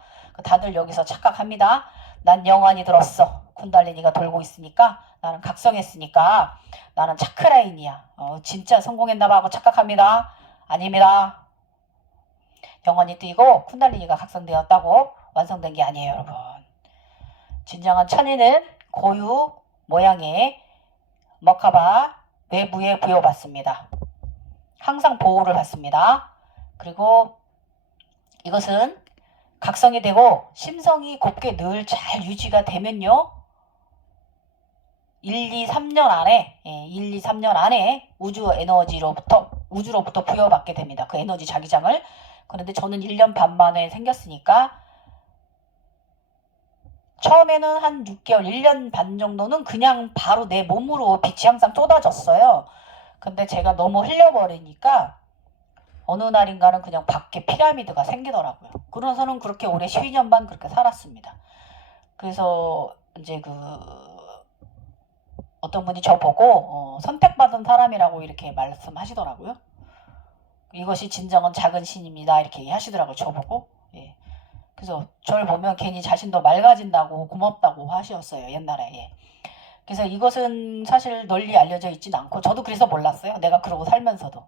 다들 여기서 착각합니다. 난 영안이 들었어. 쿤달리니가 돌고 있으니까 나는 각성했으니까 나는 차크라인이야. 진짜 성공했나봐 하고 착각합니다. 아닙니다. 영원히 뛰고 쿤달리니가 각성되었다고 완성된 게 아니에요, 여러분. 진정한 천인은 고유 모양의 먹하바 외부에 부여받습니다. 항상 보호를 받습니다. 그리고 이것은 각성이 되고 심성이 곱게 늘 잘 유지가 되면요. 1, 2, 3년 안에 우주로부터 부여받게 됩니다. 그 에너지 자기장을. 그런데 저는 1년 반 만에 생겼으니까 처음에는 한 6개월, 1년 반 정도는 그냥 바로 내 몸으로 빛이 항상 쏟아졌어요. 근데 제가 너무 흘려버리니까 어느 날인가는 그냥 밖에 피라미드가 생기더라고요. 그러고서는 그렇게 오래 12년 반 그렇게 살았습니다. 그래서 이제 어떤 분이 저보고 선택받은 사람이라고 이렇게 말씀하시더라고요. 이것이 진정한 작은 신입니다. 이렇게 하시더라고요. 저보고. 예. 그래서 저를 보면 괜히 자신도 맑아진다고 고맙다고 하셨어요. 옛날에. 예. 그래서 이것은 사실 널리 알려져 있진 않고 저도 그래서 몰랐어요. 내가 그러고 살면서도.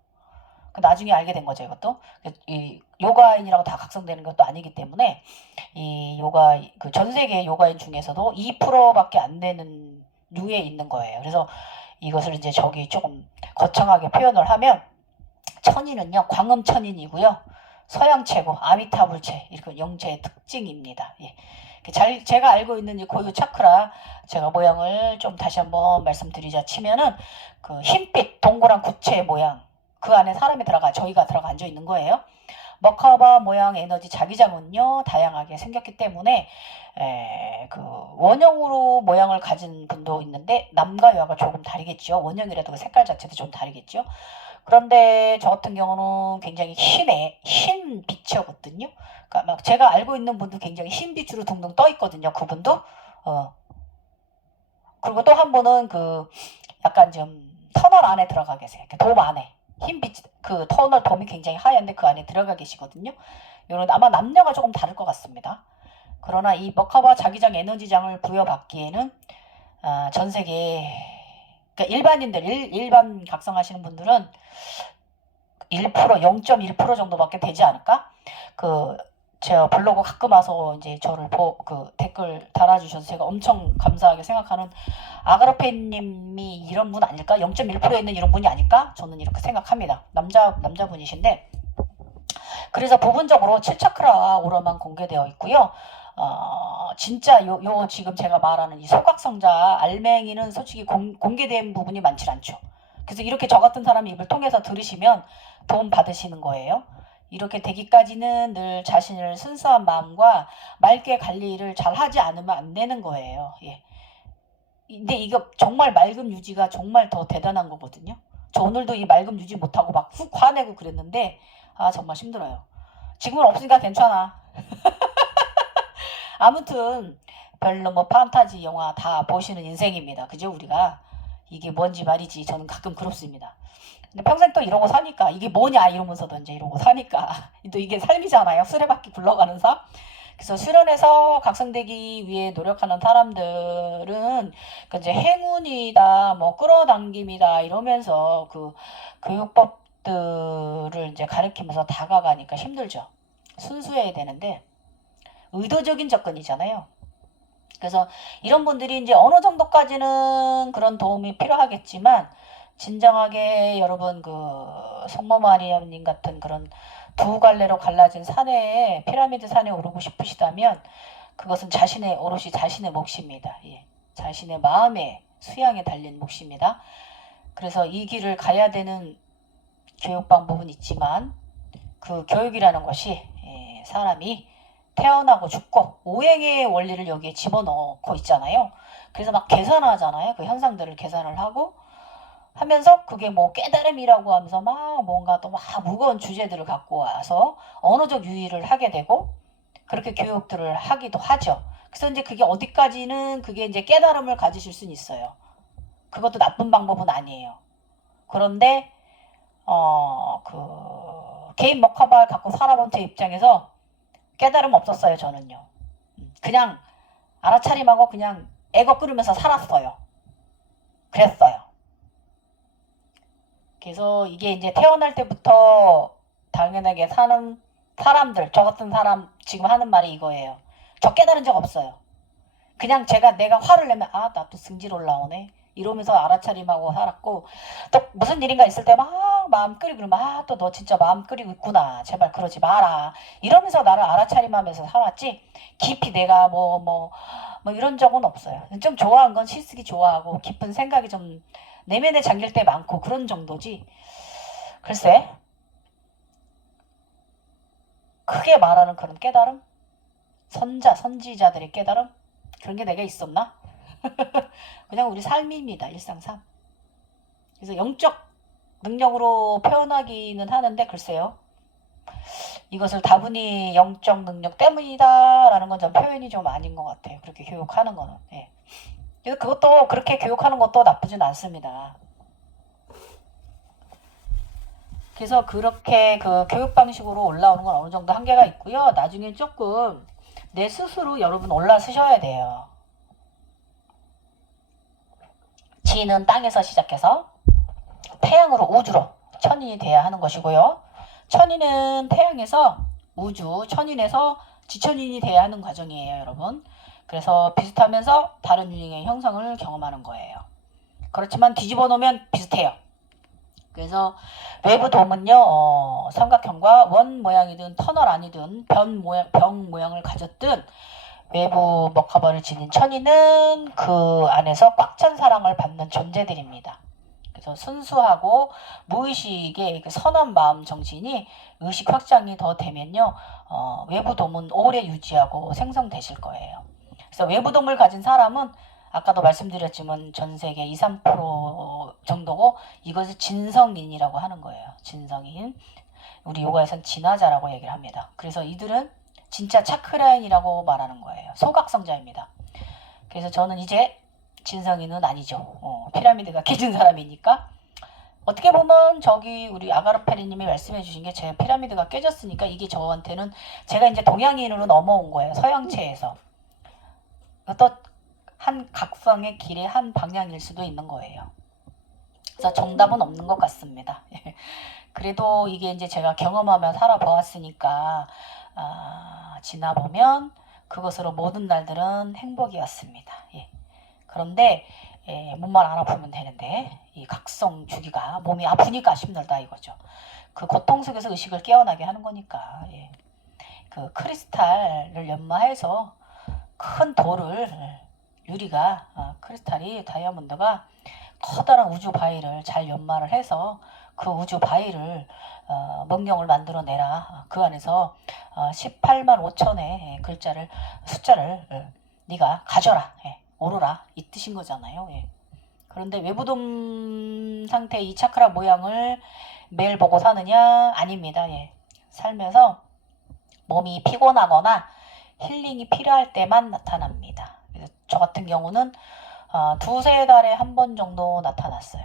나중에 알게 된 거죠. 이것도. 이 요가인이라고 다 각성되는 것도 아니기 때문에 이 전 세계 요가인 중에서도 2%밖에 안 되는 류에 있는 거예요. 그래서 이것을 이제 저기 조금 거창하게 표현을 하면 천인은요. 광음천인이고요. 서양체고 아미타불체 이렇게 영체의 특징입니다. 예. 제가 알고 있는 이 고유 차크라 제가 모양을 좀 다시 한번 말씀드리자 치면은 흰빛 동그란 구체 모양 그 안에 사람이 저희가 들어가 앉아 있는 거예요. 먹하바 모양 에너지 자기장은요 다양하게 생겼기 때문에 원형으로 모양을 가진 분도 있는데 남과 여가 조금 다르겠죠. 원형이라도 그 색깔 자체도 좀 다르겠죠. 그런데 저 같은 경우는 굉장히 흰 빛이었거든요. 그러니까 막 제가 알고 있는 분도 굉장히 흰 빛으로 둥둥 떠 있거든요. 그분도. 그리고 또 한 분은 약간 좀 터널 안에 들어가 계세요. 돔 안에. 흰빛, 터널 돔이 굉장히 하얀데 그 안에 들어가 계시거든요. 이런 아마 남녀가 조금 다를 것 같습니다. 그러나 이 먹하바 자기장 에너지장을 부여받기에는 전 세계 그러니까 일반인들 일반 각성하시는 분들은 1% 0.1% 정도밖에 되지 않을까? 제가 블로그 가끔 와서 이제 저를 댓글 달아주셔서 제가 엄청 감사하게 생각하는 아가르페님이 이런 분 아닐까? 0.1%에 있는 이런 분이 아닐까? 저는 이렇게 생각합니다. 남자분이신데 그래서 부분적으로 7차크라 오라만 공개되어 있고요. 진짜 지금 제가 말하는 이 소각성자 알맹이는 솔직히 공개된 부분이 많지 않죠. 그래서 이렇게 저 같은 사람이 입을 통해서 들으시면 도움 받으시는 거예요. 이렇게 되기까지는 늘 자신을 순수한 마음과 맑게 관리를 잘 하지 않으면 안 되는 거예요. 예. 근데 이거 정말 맑음 유지가 정말 더 대단한 거거든요. 저 오늘도 이 맑음 유지 못하고 막 훅 화내고 그랬는데 정말 힘들어요. 지금은 없으니까 괜찮아. 아무튼 별로 판타지 영화 다 보시는 인생입니다. 그죠? 우리가 이게 뭔지 말이지 저는 가끔 그렇습니다. 근데 평생 또 이러고 사니까 이게 뭐냐 이러면서도 이제 이러고 사니까 또 이게 삶이잖아요. 수레바퀴 굴러가는 삶. 그래서 수련해서 각성되기 위해 노력하는 사람들은 그 이제 행운이다, 뭐 끌어당김이다 이러면서 그 교육법들을 이제 가르치면서 다가가니까 힘들죠. 순수해야 되는데 의도적인 접근이잖아요. 그래서 이런 분들이 이제 어느 정도까지는 그런 도움이 필요하겠지만 진정하게 여러분 그 성모 마리아님 같은 그런 두 갈래로 갈라진 산에 피라미드 산에 오르고 싶으시다면 그것은 오롯이 자신의 몫입니다. 예. 자신의 마음의 수양에 달린 몫입니다. 그래서 이 길을 가야 되는 교육 방법은 있지만 그 교육이라는 것이 사람이 태어나고 죽고 오행의 원리를 여기에 집어넣고 있잖아요. 그래서 막 계산하잖아요. 그 현상들을 계산을 하고 하면서 그게 뭐 깨달음이라고 하면서 막 뭔가 또 막 무거운 주제들을 갖고 와서 언어적 유희를 하게 되고 그렇게 교육들을 하기도 하죠. 그래서 이제 그게 어디까지는 그게 이제 깨달음을 가지실 수는 있어요. 그것도 나쁜 방법은 아니에요. 그런데 그 개인 먹화발 갖고 살아본 제 입장에서 깨달음 없었어요. 저는요. 그냥 알아차림하고 그냥 애거 끓으면서 살았어요. 그랬어요. 그래서 이게 이제 태어날 때부터 당연하게 사는 사람들, 저 같은 사람 지금 하는 말이 이거예요. 저 깨달은 적 없어요. 그냥 내가 화를 내면 나 또 승질 올라오네. 이러면서 알아차림하고 살았고 또 무슨 일인가 있을 때 막 마음 끓이고 그러면 또 너 진짜 마음 끓이고 있구나. 제발 그러지 마라. 이러면서 나를 알아차림하면서 살았지 깊이 내가 뭐 이런 적은 없어요. 좀 좋아한 건 시쓰기 좋아하고 깊은 생각이 좀 내면에 잠길 때 많고 그런 정도지. 글쎄 크게 말하는 그런 깨달음? 선지자들의 깨달음? 그런 게 내가 있었나? 그냥 우리 삶입니다. 일상 삶. 그래서 영적 능력으로 표현하기는 하는데 글쎄요. 이것을 다분히 영적 능력 때문이다 라는 건 좀 표현이 좀 아닌 것 같아요. 그렇게 교육하는 거는. 예. 그래서 그것도 그렇게 교육하는 것도 나쁘진 않습니다. 그래서 그렇게 그 교육 방식으로 올라오는 건 어느 정도 한계가 있고요. 나중에 조금 내 스스로 여러분 올라서셔야 돼요. 지는 땅에서 시작해서 태양으로 우주로 천인이 돼야 하는 것이고요. 천인은 태양에서 우주, 천인에서 지천인이 돼야 하는 과정이에요, 여러분. 그래서 비슷하면서 다른 유형의 형성을 경험하는 거예요. 그렇지만 뒤집어 놓으면 비슷해요. 그래서 외부 돔은요, 삼각형과 원 모양이든 터널 아니든 병 모양을 가졌든 외부 먹화벌을 지닌 천인은 그 안에서 꽉 찬 사랑을 받는 존재들입니다. 그래서 순수하고 무의식의 그 선한 마음 정신이 의식 확장이 더 되면요, 외부 돔은 오래 유지하고 생성되실 거예요. 그래서 외부 돔을 가진 사람은 아까도 말씀드렸지만 전 세계 2, 3% 정도고 이것을 진성인이라고 하는 거예요. 진성인. 우리 요가에서는 진화자라고 얘기를 합니다. 그래서 이들은 진짜 차크라인이라고 말하는 거예요. 소각성자입니다. 그래서 저는 이제 진성인은 아니죠. 피라미드가 깨진 사람이니까. 어떻게 보면 저기 우리 아가르페리님이 말씀해 주신 게 제 피라미드가 깨졌으니까 이게 저한테는 제가 이제 동양인으로 넘어온 거예요. 서양체에서. 어떤 한 각성의 길의 한 방향일 수도 있는 거예요. 그래서 정답은 없는 것 같습니다. 그래도 이게 이제 제가 경험하며 살아보았으니까 지나보면 그것으로 모든 날들은 행복이었습니다. 예. 그런데 몸만 안 아프면 되는데 이 각성 주기가 몸이 아프니까 힘들다 이거죠. 그 고통 속에서 의식을 깨어나게 하는 거니까. 예. 그 크리스탈을 연마해서 큰 돌을 유리가 크리스탈이 다이아몬드가 커다란 우주 바위를 잘 연마를 해서 그 우주 바위를 명령을 만들어내라. 그 안에서 18만 5천의 숫자를 네가 가져라. 예, 오르라. 이 뜻인 거잖아요. 예. 그런데 외부돔 상태의 이 차크라 모양을 매일 보고 사느냐? 아닙니다. 예. 살면서 몸이 피곤하거나 힐링이 필요할 때만 나타납니다. 그래서 저 같은 경우는 두세 달에 한 번 정도 나타났어요.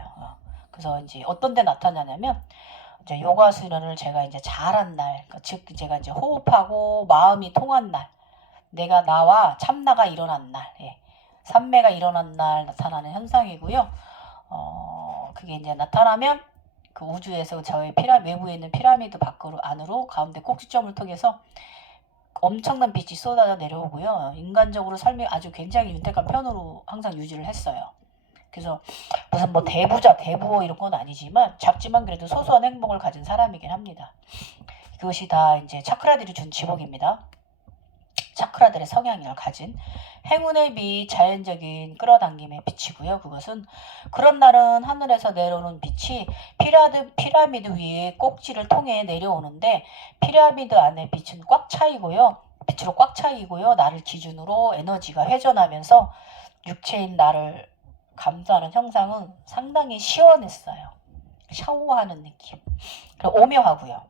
그래서 이제 어떤 데 나타나냐면 이제 요가 수련을 제가 이제 잘한 날, 즉 제가 이제 호흡하고 마음이 통한 날, 내가 나와 참나가 일어난 날, 예. 삼매가 일어난 날 나타나는 현상이고요. 그게 이제 나타나면 그 우주에서 저의 외부에 있는 피라미드 밖으로 안으로 가운데 꼭지점을 통해서 엄청난 빛이 쏟아져 내려오고요. 인간적으로 삶이 아주 굉장히 윤택한 편으로 항상 유지를 했어요. 그래서 무슨 뭐 대부 이런 건 아니지만 작지만 그래도 소소한 행복을 가진 사람이긴 합니다. 그것이 다 이제 차크라들이 준 지복입니다. 차크라들의 성향을 가진 행운의 빛, 자연적인 끌어당김의 빛이고요. 그것은 그런 날은 하늘에서 내려오는 빛이 피라미드 위에 꼭지를 통해 내려오는데 피라미드 안에 빛은 꽉 차이고요. 빛으로 꽉 차이고요. 나를 기준으로 에너지가 회전하면서 육체인 나를 감싸는 형상은 상당히 시원했어요. 샤워하는 느낌. 그리고 오묘하고요.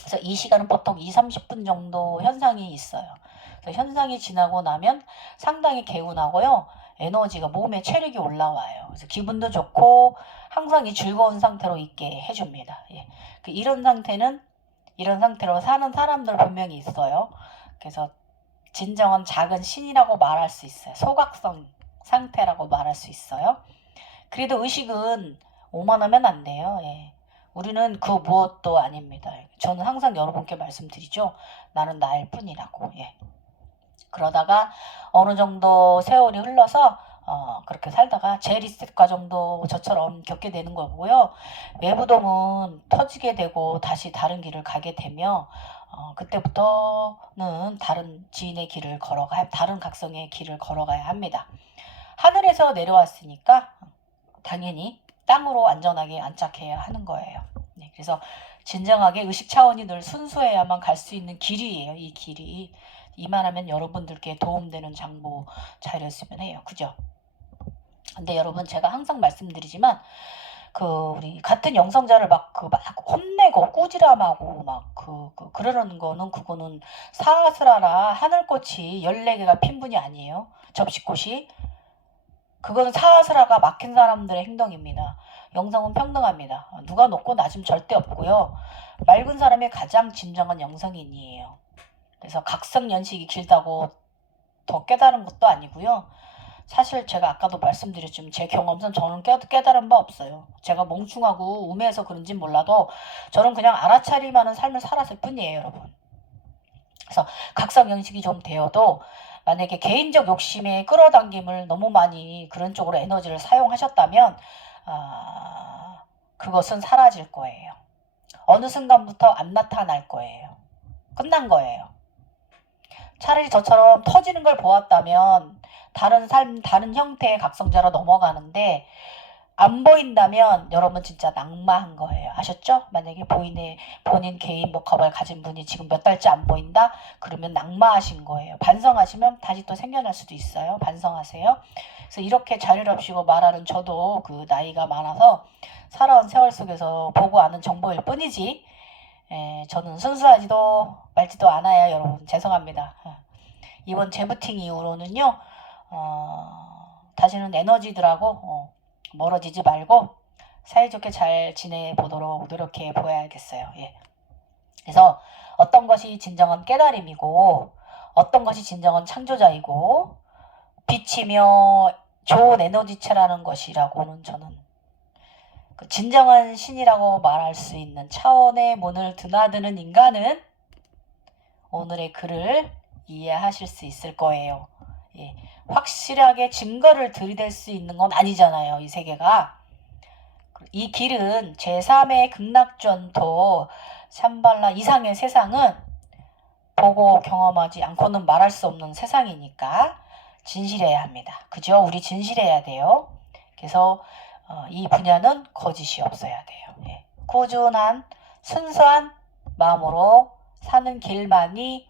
그래서 이 시간은 보통 2-30분 정도 현상이 있어요. 그래서 현상이 지나고 나면 상당히 개운하고요. 에너지가 몸에 체력이 올라와요. 그래서 기분도 좋고 항상 이 즐거운 상태로 있게 해줍니다. 예. 이런 상태로 사는 사람들 분명히 있어요. 그래서 진정한 작은 신이라고 말할 수 있어요. 소각성 상태라고 말할 수 있어요. 그래도 의식은 오만하면 안 돼요. 예. 우리는 그 무엇도 아닙니다. 저는 항상 여러분께 말씀드리죠. 나는 나일 뿐이라고. 예. 그러다가 어느 정도 세월이 흘러서 그렇게 살다가 재리셋 과정도 저처럼 겪게 되는 거고요. 외부동은 터지게 되고 다시 다른 길을 가게 되며 그때부터는 다른 지인의 길을 다른 각성의 길을 걸어가야 합니다. 하늘에서 내려왔으니까 당연히 땅으로 안전하게 안착해야 하는 거예요. 네, 그래서 진정하게 의식 차원이 늘 순수해야만 갈 수 있는 길이에요. 이 길이. 이만하면 여러분들께 도움되는 정보 자료였으면 해요. 그죠? 근데 여러분 제가 항상 말씀드리지만 우리 같은 영성자를 막 혼내고 꾸지람하고 그러는 거는 그거는 사스라라 하늘꽃이 14개가 핀 분이 아니에요. 접시꽃이. 그거는 사스라가 막힌 사람들의 행동입니다. 영성은 평등합니다. 누가 높고 낮음 절대 없고요. 맑은 사람이 가장 진정한 영성인이에요. 그래서 각성연식이 길다고 더 깨달은 것도 아니고요. 사실 제가 아까도 말씀드렸지만 제 경험상 저는 깨달은 바 없어요. 제가 멍충하고 우매해서 그런진 몰라도 저는 그냥 알아차림하는 삶을 살았을 뿐이에요, 여러분. 그래서 각성연식이 좀 되어도 만약에 개인적 욕심에 끌어당김을 너무 많이 그런 쪽으로 에너지를 사용하셨다면 그것은 사라질 거예요. 어느 순간부터 안 나타날 거예요. 끝난 거예요. 차라리 저처럼 터지는 걸 보았다면 다른 형태의 각성자로 넘어가는데 안 보인다면 여러분 진짜 낙마한 거예요. 아셨죠? 만약에 본인 개인 목합을 가진 분이 지금 몇 달째 안 보인다? 그러면 낙마하신 거예요. 반성하시면 다시 또 생겨날 수도 있어요. 반성하세요. 그래서 이렇게 자리를 없이고 말하는 저도 그 나이가 많아서 살아온 세월 속에서 보고 아는 정보일 뿐이지 저는 순수하지도 말지도 않아요. 여러분 죄송합니다. 이번 재부팅 이후로는요. 다시는 에너지들하고 멀어지지 말고 사이좋게 잘 지내보도록 노력해 보아야겠어요. 예. 그래서 어떤 것이 진정한 깨달음이고 어떤 것이 진정한 창조자이고 빛이며 좋은 에너지체라는 것이라고는 저는 진정한 신이라고 말할 수 있는 차원의 문을 드나드는 인간은 오늘의 글을 이해하실 수 있을 거예요. 예. 확실하게 증거를 들이댈 수 있는 건 아니잖아요. 이 세계가. 이 길은 제3의 극락전토 샴발라 이상의 세상은 보고 경험하지 않고는 말할 수 없는 세상이니까 진실해야 합니다. 그죠? 우리 진실해야 돼요. 그래서 이 분야는 거짓이 없어야 돼요. 예. 꾸준한 순수한 마음으로 사는 길만이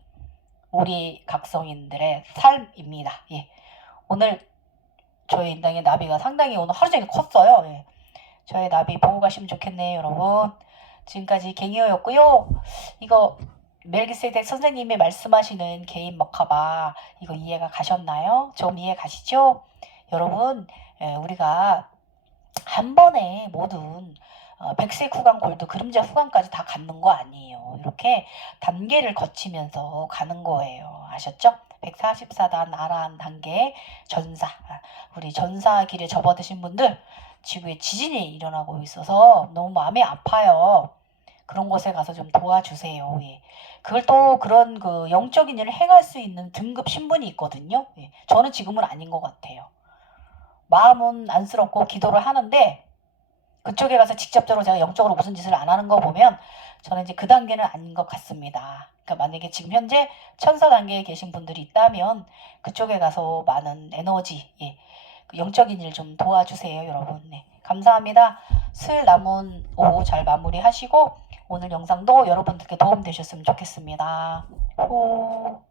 우리 각성인들의 삶입니다. 예. 오늘 저희 인당의 나비가 상당히 오늘 하루 종일 컸어요. 예. 저희 나비 보고 가시면 좋겠네요, 여러분. 지금까지 갱이호였고요. 이거 멜기세덱 선생님이 말씀하시는 개인 먹하바 이거 이해가 가셨나요? 좀 이해 가시죠? 여러분 우리가 한 번에 모든 백색 후광, 골드, 그림자 후광까지 다 갖는 거 아니에요. 이렇게 단계를 거치면서 가는 거예요. 아셨죠? 144단 아라한 단계 전사. 우리 전사 길에 접어드신 분들 지구에 지진이 일어나고 있어서 너무 마음이 아파요. 그런 곳에 가서 좀 도와주세요. 예. 그걸 또 그런 그 영적인 일을 행할 수 있는 등급 신분이 있거든요. 예. 저는 지금은 아닌 것 같아요. 마음은 안쓰럽고 기도를 하는데 그쪽에 가서 직접적으로 제가 영적으로 무슨 짓을 안 하는 거 보면 저는 이제 그 단계는 아닌 것 같습니다. 그러니까 만약에 지금 현재 천사 단계에 계신 분들이 있다면 그쪽에 가서 많은 에너지, 예, 그 영적인 일 좀 도와주세요, 여러분. 네, 감사합니다. 수요일 남은 오후 잘 마무리하시고 오늘 영상도 여러분들께 도움 되셨으면 좋겠습니다. 호...